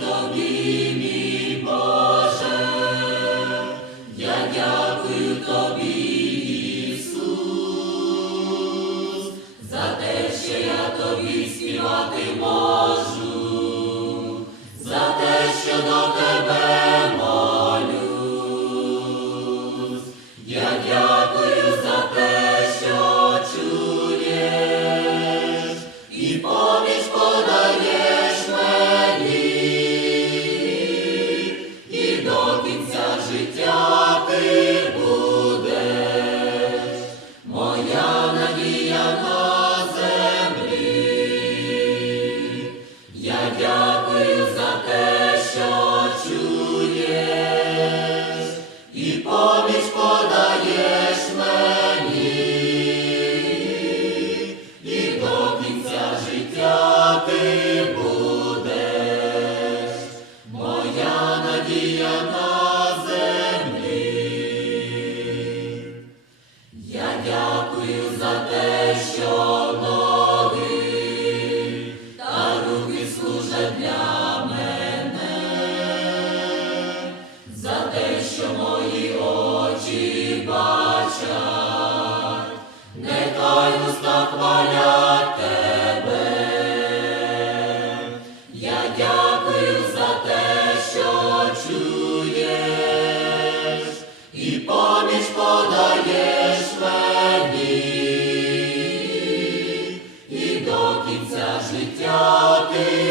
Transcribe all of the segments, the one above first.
тобі. за те, що. thee.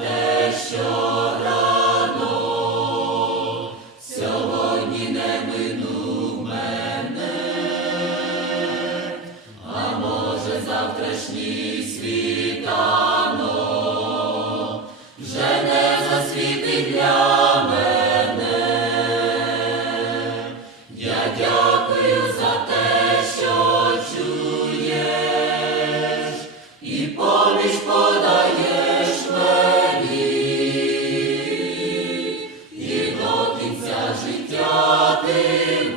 те, що рано сьогодні не минув а може завтрашній світанок вже не засвітить для. Hallelujah.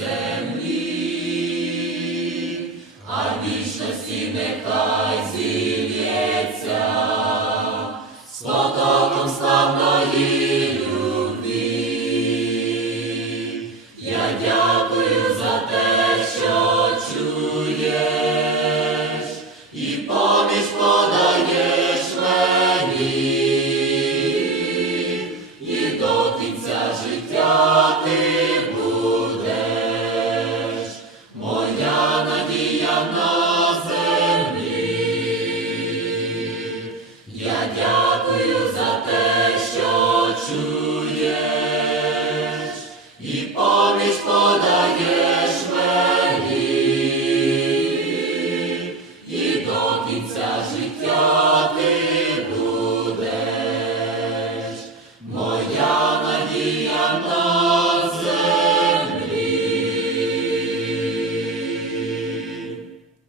землі, а вічності нехай зілється з потоком славної любві. Я дякую за те, що чуєш і поміч подаєш мені. Дякую за те.